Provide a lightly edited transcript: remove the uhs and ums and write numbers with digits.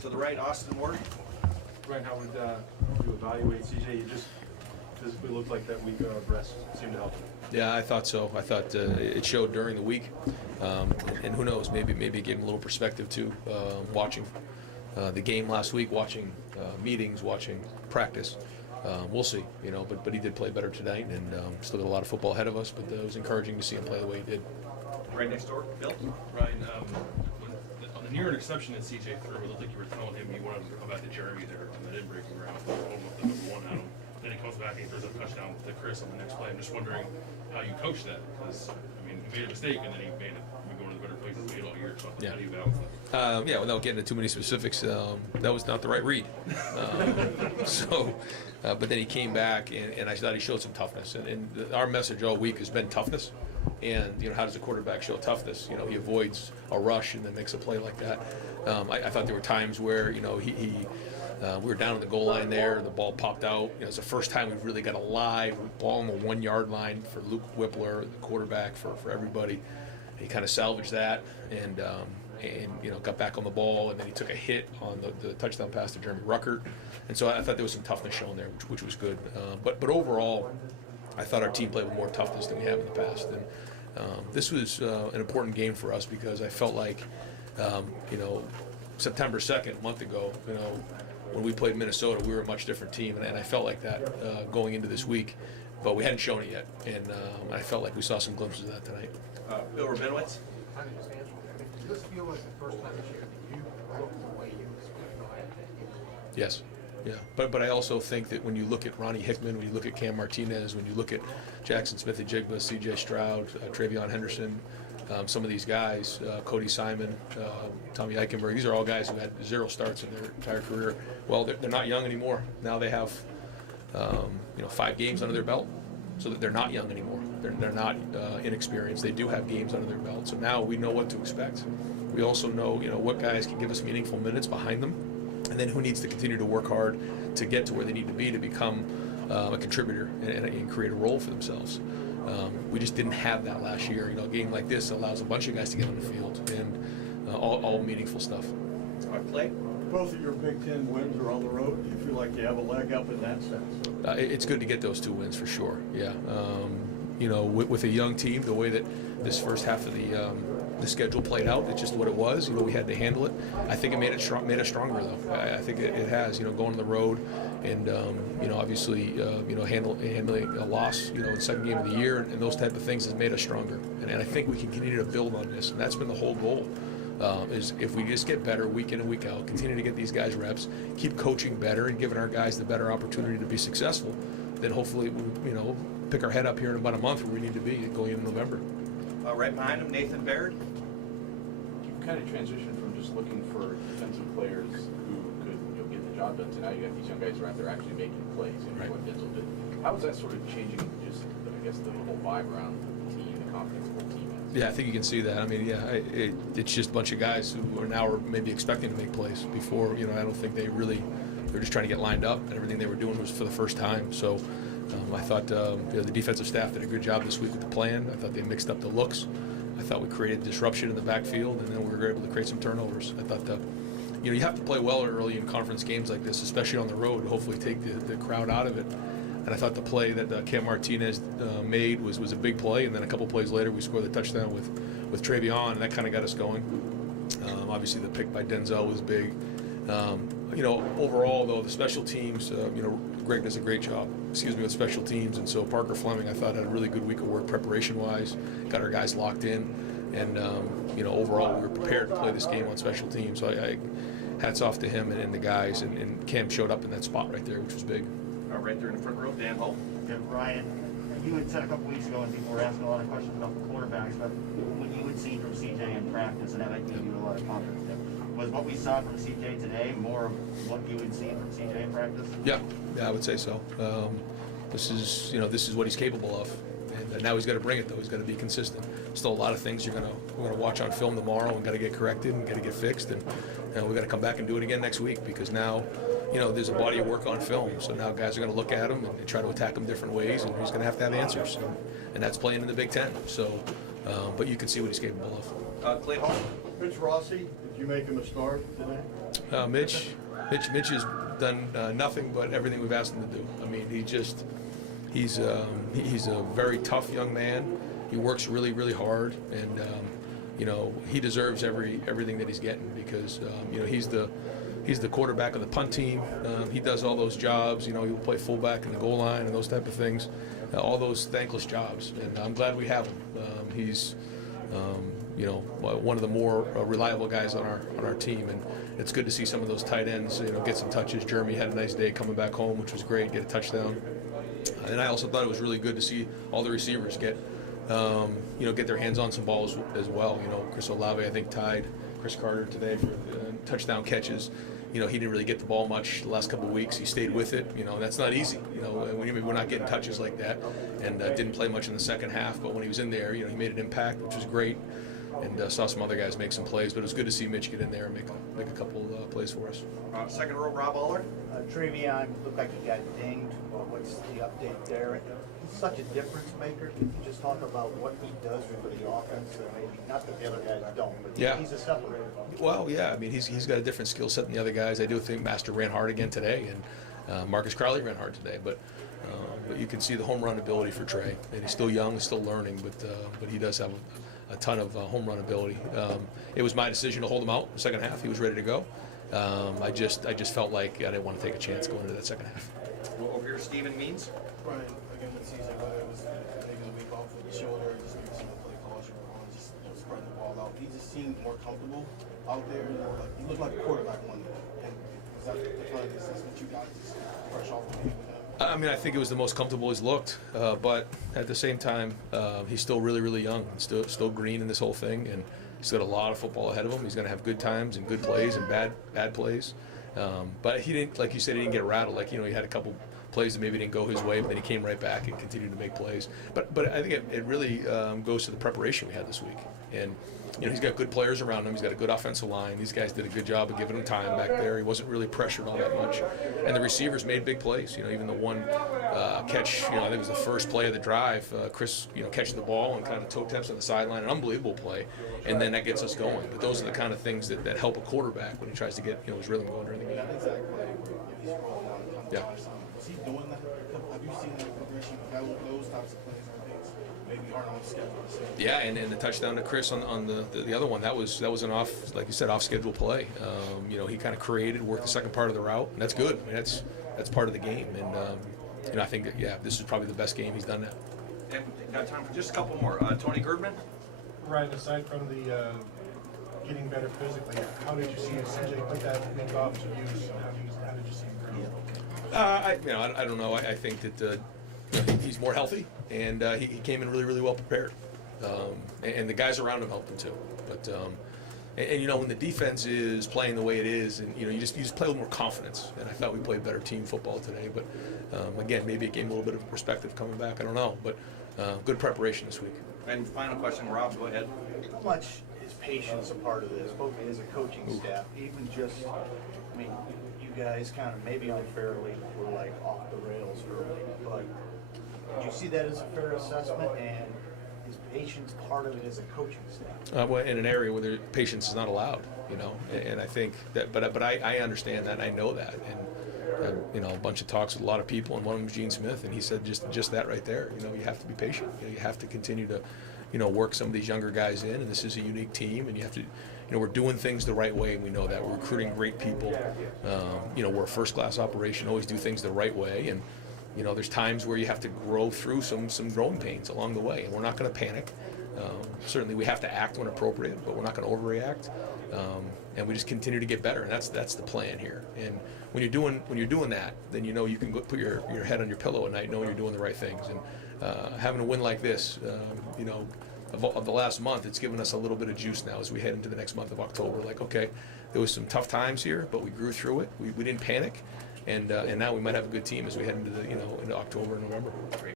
to the right, Austin Ward. Ryan, how would you evaluate CJ? You just physically looked like that week of rest seemed to help him. Yeah, I thought so. I thought it showed during the week, and who knows, maybe it gave him a little perspective too. Watching the game last week, watching meetings, watching practice. We'll see, but he did play better tonight, and still got a lot of football ahead of us. But it was encouraging to see him play the way he did. Right next door, Bill. Ryan, on the near interception that CJ threw, it looked like you were telling him you wanted to come back to Jeremy there on the in-breaking route, the number one Adam. Then he comes back and he throws a touchdown to Chris on the next play. I'm just wondering how you coach that, because he made a mistake and then he made it. We go to the better places we made all year. So how do you balance that? Without getting into too many specifics, that was not the right read. But then he came back, and I thought he showed some toughness. And our message all week has been toughness. And how does a quarterback show toughness? He avoids a rush and then makes a play like that. I thought there were times where we were down on the goal line there, the ball popped out. It's the first time we've really got a live ball on the 1 yard line for Luke Whippler, the quarterback, for everybody. He kind of salvaged that and got back on the ball, and then he took a hit on the touchdown pass to Jeremy Ruckert. And so I thought there was some toughness shown there, which was good. But overall, I thought our team played with more toughness than we have in the past. And this was an important game for us because I felt like, September 2nd, a month ago, when we played Minnesota, we were a much different team, and I felt like that going into this week, but we hadn't shown it yet, and I felt like we saw some glimpses of that tonight. Bill Rabinowitz. Does this feel like the first time this year that you looked the way you expect? Yes. Yeah, but I also think that when you look at Ronnie Hickman, when you look at Cam Martinez, when you look at Jackson Smith-Njigba, CJ Stroud, Treyveon Henderson, some of these guys, Cody Simon, Tommy Eichenberg, these are all guys who had 0 starts in their entire career. Well, they're not young anymore. Now they have 5 games under their belt, so that they're not young anymore. They're not inexperienced. They do have games under their belt. So now we know what to expect. We also know what guys can give us meaningful minutes behind them, and then who needs to continue to work hard to get to where they need to be to become a contributor and create a role for themselves. We just didn't have that last year. A game like this allows a bunch of guys to get on the field and all meaningful stuff. Play. Both of your Big Ten wins are on the road. Do you feel like you have a leg up in that sense? It's good to get those 2 wins for sure. Yeah. With a young team, the way that this first half of the schedule played out, it's just what it was. We had to handle it. I think it made us stronger though. I think it has. Going on the road and obviously handling a loss. In second game of the year and those type of things has made us stronger. And I think we can continue to build on this. And that's been the whole goal. Is if we just get better week in and week out, continue to get these guys reps, keep coaching better and giving our guys the better opportunity to be successful, then hopefully we pick our head up here in about a month where we need to be going into November. Right behind him, Nathan Baird. You've kind of transitioned from just looking for defensive players who could get the job done to now you got these young guys who are out there actually making plays and Right. what Denzel did. How is that sort of changing just, I guess, the whole vibe around the team, the confidence of the whole team has? Yeah, I think you can see that. I mean, it's just a bunch of guys who are now maybe expecting to make plays. Before, I don't think they're just trying to get lined up, and everything they were doing was for the first time. So I thought the defensive staff did a good job this week with the plan. I thought they mixed up the looks. I thought we created disruption in the backfield, and then we were able to create some turnovers. I thought you have to play well early in conference games like this, especially on the road, to hopefully take the crowd out of it. And I thought the play that Cam Martinez made was a big play, and then a couple plays later we scored the touchdown with Treyveon, and that kind of got us going. Obviously the pick by Denzel was big. Overall though, the special teams, Greg does a great job, with special teams, and so Parker Fleming I thought had a really good week of work preparation-wise, got our guys locked in, and overall we were prepared to play this game on special teams. So I hats off to him and the guys, and Cam showed up in that spot right there, which was big. Right there in the front row, Dan Hull. Yeah, Ryan, you had said a couple weeks ago, and people were asking a lot of questions about the quarterbacks, but what you had seen from CJ in practice, and that might give you a lot of confidence there, was what we saw from CJ today more of what you had seen from CJ in practice? Yeah, I would say so. This is what he's capable of, and now he's got to bring it though. He's got to be consistent. Still a lot of things we're gonna watch on film tomorrow and got to get corrected and got to get fixed, and we got to come back and do it again next week because now. There's a body of work on film, so now guys are going to look at him and try to attack him different ways, and he's going to have answers, and that's playing in the Big Ten. So, but you can see what he's capable of. Clay Hall. Mitch Rossi, did you make him a star today? Mitch has done nothing but everything we've asked him to do. I mean, he's a very tough young man. He works really, really hard, and you know, he deserves everything that he's getting because you know, he's the quarterback of the punt team. He does all those jobs. You know, he'll play fullback in the goal line and those type of things. All those thankless jobs, and I'm glad we have him. He's you know, one of the more reliable guys on our team, and it's good to see some of those tight ends, you know, get some touches. Jeremy had a nice day coming back home, which was great, get a touchdown. And I also thought it was really good to see all the receivers get, you know, get their hands on some balls as well. You know, Chris Olave, I think, tied Chris Carter today for touchdown catches. You know, he didn't really get the ball much the last couple of weeks. He stayed with it. You know, that's not easy. You know, we're not getting touches like that, and didn't play much in the second half. But when he was in there, you know, he made an impact, which was great. And saw some other guys make some plays, but it was good to see Mitch get in there and make a couple plays for us. Second row, Rob Aller. Treyveon looked like he got dinged. What's the update there? He's such a difference maker. Can you just talk about what he does for the offense? Maybe not that the other guys don't, but Yeah. he's a separator. Well, yeah, I mean, he's got a different skill set than the other guys. I do think Master ran hard again today, and Marcus Crowley ran hard today, but you can see the home run ability for Trey, and he's still young, still learning, but he does have a ton of home run ability. It was my decision to hold him out in the second half. He was ready to go. I just felt like I didn't want to take a chance going into that second half. Well, over here, Steven Means. Brian, again with CJ, whether it was taking a week off with the shoulder, just maybe some of the play calls you were on, just spreading the ball out. He just seemed more comfortable out there. Like, he looked like a quarterback one day. And was that the kind of assessment you got just fresh off the game with him? I mean, I think it was the most comfortable he's looked, but at the same time, he's still really, really young. He's still green in this whole thing, and he's got a lot of football ahead of him. He's going to have good times and good plays and bad plays. But he didn't, like you said, he didn't get rattled. Like, you know, he had a couple plays that maybe didn't go his way, but then he came right back and continued to make plays. But I think it really goes to the preparation we had this week. And, you know, he's got good players around him. He's got a good offensive line. These guys did a good job of giving him time back there. He wasn't really pressured all that much. And the receivers made big plays. You know, even the one catch, you know, I think it was the first play of the drive, Chris, you know, catching the ball and kind of toe taps on the sideline, an unbelievable play. And then that gets us going. But those are the kind of things that help a quarterback when he tries to get, you know, his rhythm going during the game. That exact play where he's rolling down the Yeah. Was he doing that? Have you seen that progression? Those types of plays are things maybe aren't on schedule. Yeah, and the touchdown to Chris on the other one, that was an off, like you said, off schedule play. You know, he kind of worked the second part of the route, and that's good. I mean, that's part of the game, and you know, I think that, yeah, this is probably the best game he's done now. And got time for just a couple more. Tony Girdman. Right, aside from the getting better physically, how did you see CJ put that week off to use? How did you see him grow? I don't know. I think that he's more healthy, and he came in really, really well prepared. And the guys around him helped him too. But and you know, when the defense is playing the way it is, and you know, you just play with more confidence. And I thought we played better team football today. But again, maybe it gave him a little bit of perspective coming back. I don't know. But good preparation this week. And final question, Rob, go ahead. How much is patience a part of this, both as a coaching staff, even just, I mean, you guys kind of maybe unfairly were like off the rails early, but do you see that as a fair assessment, and is patience part of it as a coaching staff? Well, in an area where patience is not allowed, you know, and I think that, but I understand that, and I know that, and you know, a bunch of talks with a lot of people, and one of them was Gene Smith, and he said just that right there. You know, you have to be patient. You know, you have to continue to, you know, work some of these younger guys in, and this is a unique team, and you have to, you know, we're doing things the right way, and we know that. We're recruiting great people. You know, we're a first-class operation, always do things the right way, and you know, there's times where you have to grow through some growing pains along the way, and we're not going to panic. Certainly, we have to act when appropriate, but we're not going to overreact. And we just continue to get better, and that's the plan here. And when you're doing that, then you know you can go put your head on your pillow at night, knowing you're doing the right things. And having a win like this, you know, of the last month, it's given us a little bit of juice now as we head into the next month of October. Like, okay, there was some tough times here, but we grew through it. We didn't panic. And now we might have a good team as we head into into October and November. Great.